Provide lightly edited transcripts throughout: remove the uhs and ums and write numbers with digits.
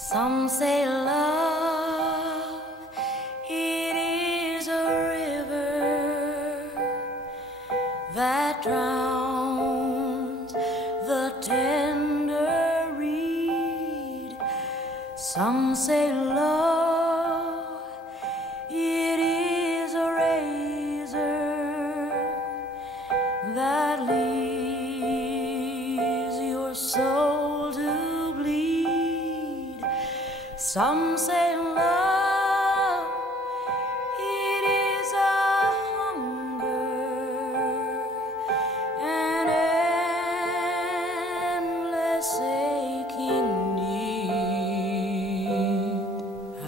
Some say love, it is a river that drowns the tender reed. Some say love, it is a razor that leaves your soul to bleed. Some say love, it is a hunger, an endless aching need.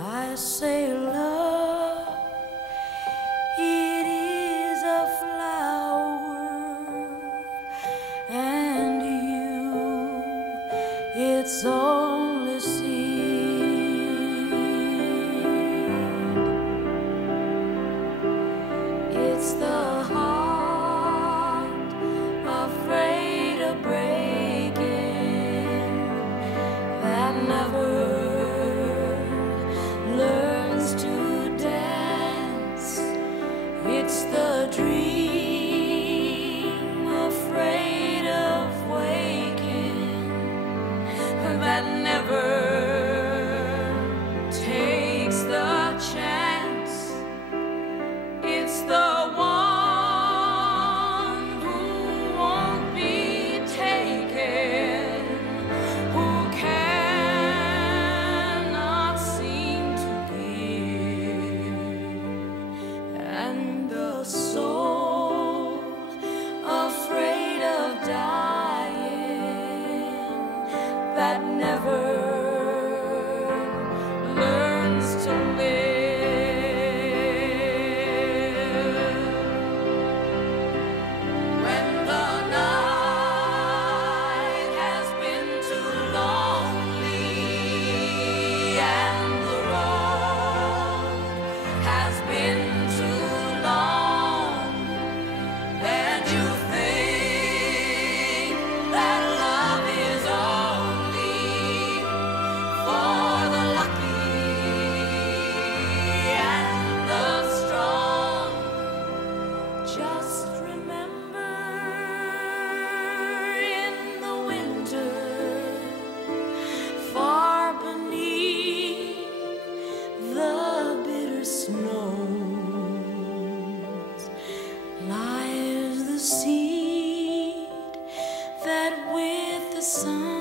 I say love, it is a flower, and you, its only seed. It's the heart afraid of breaking that never learns to dance. It's the dream afraid of waking that never takes the chance. It's the one who won't be taken, who cannot seem to give, and the soul afraid of dying that never learns to live. When the night has been too lonely and the road has been too long, and you think that love is only for the lucky and the strong, just remember, in the winter, far beneath the bitter snows, lies the seed that with the sun